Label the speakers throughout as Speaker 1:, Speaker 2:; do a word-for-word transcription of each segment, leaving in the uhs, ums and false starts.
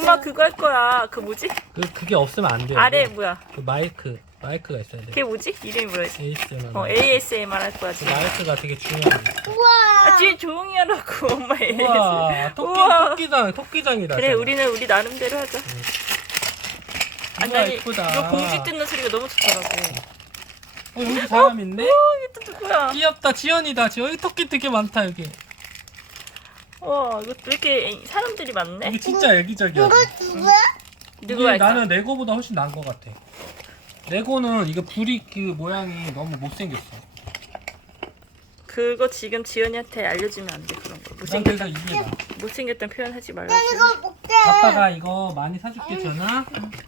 Speaker 1: 엄마 그거 할 거야. 그 뭐지?
Speaker 2: 그 그게 없으면 안 돼요.
Speaker 1: 아래 뭐야?
Speaker 2: 그 마이크 마이크가 있어야 돼.
Speaker 1: 그게 뭐지? 이름이 뭐였지?
Speaker 2: 에이에스엠알.
Speaker 1: 어 에이에스엠알 할 거야
Speaker 2: 그
Speaker 1: 지금.
Speaker 2: 마이크가 되게 중요해.
Speaker 3: 우와.
Speaker 1: 아, 뒤에 조용히 하라고 엄마 에이에스엠알.
Speaker 2: 우와, 토끼
Speaker 1: 우와.
Speaker 2: 토끼장 토끼장이다.
Speaker 1: 그래
Speaker 2: 저거.
Speaker 1: 우리는 우리 나름대로 하자. 아니
Speaker 2: 우와,
Speaker 1: 아니
Speaker 2: 예쁘다.
Speaker 1: 이거 공지 뜯는 소리가 너무 좋더라고.
Speaker 2: 어, 여기 사람 있네.
Speaker 1: 어 이게 또 누구야?
Speaker 2: 귀엽다. 지연이다. 지연 여기 토끼 되게 많다 여기.
Speaker 1: 와 이거 왜 이렇게 사람들이 많네?
Speaker 2: 이게 진짜 애기적이야.
Speaker 3: 이거 누구야?
Speaker 1: 누구
Speaker 2: 이게
Speaker 1: 할까?
Speaker 2: 나는 레고보다 훨씬 나은 것 같아. 레고는 이거 불이 그 모양이 너무 못생겼어.
Speaker 1: 그거 지금 지연이한테 알려주면 안 돼 그런 거.
Speaker 2: 난
Speaker 1: 못생겼다
Speaker 2: 그래서 이게 나.
Speaker 1: 못생겼다는 표현 하지 말라.
Speaker 3: 난 이거 못해.
Speaker 2: 아빠가 이거 많이 사줄게 전화.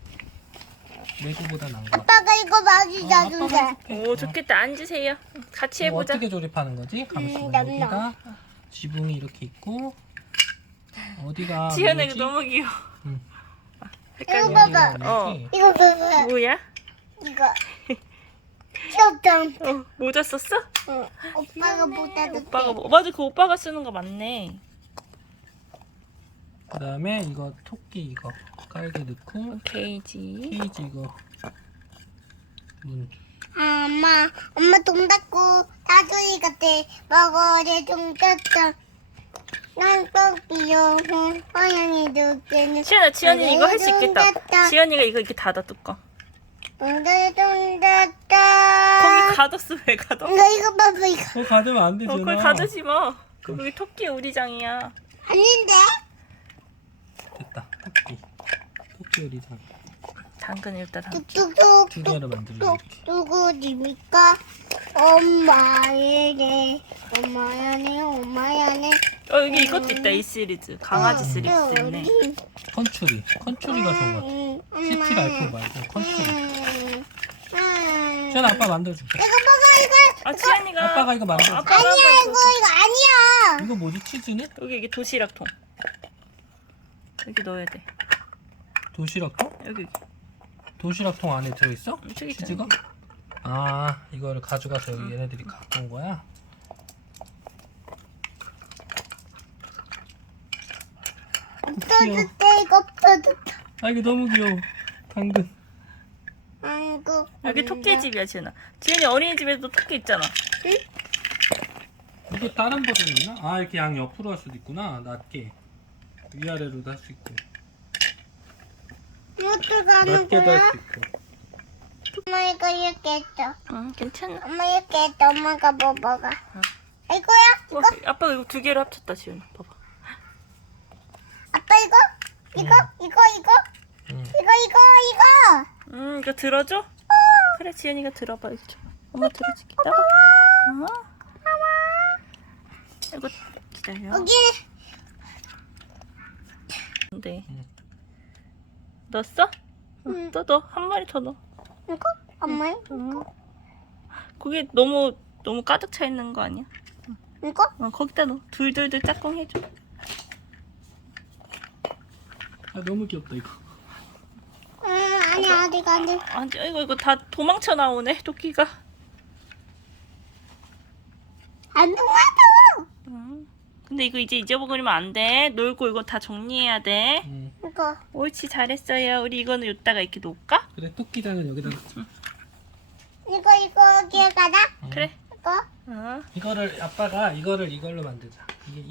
Speaker 2: 레고보다 나은 것 같아.
Speaker 3: 아빠가 이거 많이
Speaker 2: 어,
Speaker 3: 사준대.
Speaker 2: 아빠가 해줄게.
Speaker 1: 오 좋겠다. 앉으세요. 같이
Speaker 2: 이거
Speaker 1: 해보자.
Speaker 2: 어떻게 조립하는 거지? 잠시만.
Speaker 3: 음, 나, 나.
Speaker 2: 여기가 지붕이 이렇게 있고 어디가
Speaker 1: 지연아 이거
Speaker 2: 뭐지?
Speaker 1: 너무 귀여워.
Speaker 2: 응.
Speaker 1: 헷갈려.
Speaker 3: 이거 봐봐.
Speaker 2: 여기가
Speaker 1: 어.
Speaker 2: 뭐지?
Speaker 3: 이거 봐봐.
Speaker 1: 뭐야?
Speaker 3: 이거. 귀엽다.
Speaker 1: 어 모자 썼어?
Speaker 3: 응. 오빠가 못해도
Speaker 1: 오빠가 뭐, 맞아 그 오빠가 쓰는 거 맞네.
Speaker 2: 그 다음에 이거 토끼 이거 깔개 넣고
Speaker 1: 케이지.
Speaker 2: 케이지 이거 문.
Speaker 3: 아, 엄마, 엄마 돈 닫고 다솔이 같아. 먹어래 돈 닫다. 난 꼭이요. 화양이 두개는.
Speaker 1: 지연아 지연이 이거 할 수 있겠다. 지연이가 이거 이렇게 닫아 뚜껑.
Speaker 3: 돈들 돈 닫다.
Speaker 1: 거기 가뒀어 왜 가둬?
Speaker 3: 이거 이거 봐봐 이거.
Speaker 2: 그거 가두면 안 되지.
Speaker 1: 어 그걸 가두지 마. 거기 토끼 우리장이야.
Speaker 3: 아닌데?
Speaker 2: 됐다. 토끼. 토끼 요리장.
Speaker 1: 당근 일단 담.
Speaker 3: 뚝뚝뚝
Speaker 2: 두 개로 만들면 이렇게.
Speaker 3: 누구입니까? 엄마야네 엄마야네 엄마야네.
Speaker 1: 어 여기 이것도 있다 이 시리즈. 강아지 시리즈 있네.
Speaker 2: 컨츄리. 컨츄리가 좋은 것 같아. 시티 라이프 말고 컨츄리. 지연 아빠 만들어줄게.
Speaker 3: 이거 먹어 이거.
Speaker 1: 아 지연이가.
Speaker 2: 아빠가 이거 만들어줄게.
Speaker 1: 어, 아빠가
Speaker 3: 아니야
Speaker 1: 한번
Speaker 3: 이거 이거 아니야.
Speaker 2: 이거 뭐지? 치즈네?
Speaker 1: 여기 이게 도시락통. 여기 넣어야 돼.
Speaker 2: 도시락통?
Speaker 1: 여기.
Speaker 2: 도시락통 안에 들어있어?
Speaker 1: 음, 저기 있잖아.
Speaker 2: 치즈가? 아 이거를 가져가서 여기 얘네들이 갖고 온 거야?
Speaker 3: 없어졌대 이거 없어졌다.
Speaker 2: 아 이거 너무 귀여워. 당근.
Speaker 3: 아이고.
Speaker 1: 여기 토끼 집이야 지연아. 지연이 어린이집에도 토끼 있잖아.
Speaker 2: 이게 다른 버전 있나? 아 이렇게 양 옆으로 할 수도 있구나. 낮게 위아래로도 할 수 있고
Speaker 3: 이것도 가는
Speaker 2: 낮게도 할
Speaker 3: 거야?
Speaker 2: 수 있고.
Speaker 3: 엄마 이거 이렇게 했어.
Speaker 1: 응 괜찮아.
Speaker 3: 엄마 이렇게 했어. 엄마가 뭐 먹어?
Speaker 1: 응.
Speaker 3: 이거야?
Speaker 1: 와, 아빠가 이거 두 개로 합쳤다 지연아. 봐봐.
Speaker 3: 아빠 이거? 이거? 이거 이거?
Speaker 2: 응.
Speaker 3: 이거 이거 이거.
Speaker 1: 음 이거 들어줘? 그래 지연이가 들어봐 이거 좀. 엄마 들어줄게. 나봐. 어? 이거 기다려.
Speaker 3: 여기.
Speaker 1: 네.
Speaker 2: 응.
Speaker 1: 넣었어?
Speaker 3: 응.
Speaker 1: 응. 또 넣어. 한 마리 더 넣어.
Speaker 3: 이거? 엄마
Speaker 1: 응. 그게 너무 너무 가득 차 있는 거 아니야?
Speaker 3: 이거?
Speaker 1: 어, 거기다 넣어. 둘둘둘 짝꿍 해줘.
Speaker 2: 아 너무 귀엽다 이거.
Speaker 3: 응 아니야 아직 안 돼.
Speaker 1: 아 이거 이거 다 도망쳐 나오네 토끼가.
Speaker 3: 안 통하죠.
Speaker 1: 응. 근데 이거 이제 잊어버리면 안 돼. 놀고 이거 다 정리해야 돼.
Speaker 2: 응.
Speaker 3: 이거.
Speaker 1: 옳지 잘했어요. 우리 이거는 여기다가 이렇게 놓을까?
Speaker 2: 그래 토끼장은 여기다 놓자.
Speaker 3: 이거 이거 기억하나?
Speaker 1: 그래.
Speaker 3: 이거?
Speaker 1: 어.
Speaker 2: 이거를 아빠가 이거를 이걸로 만들자.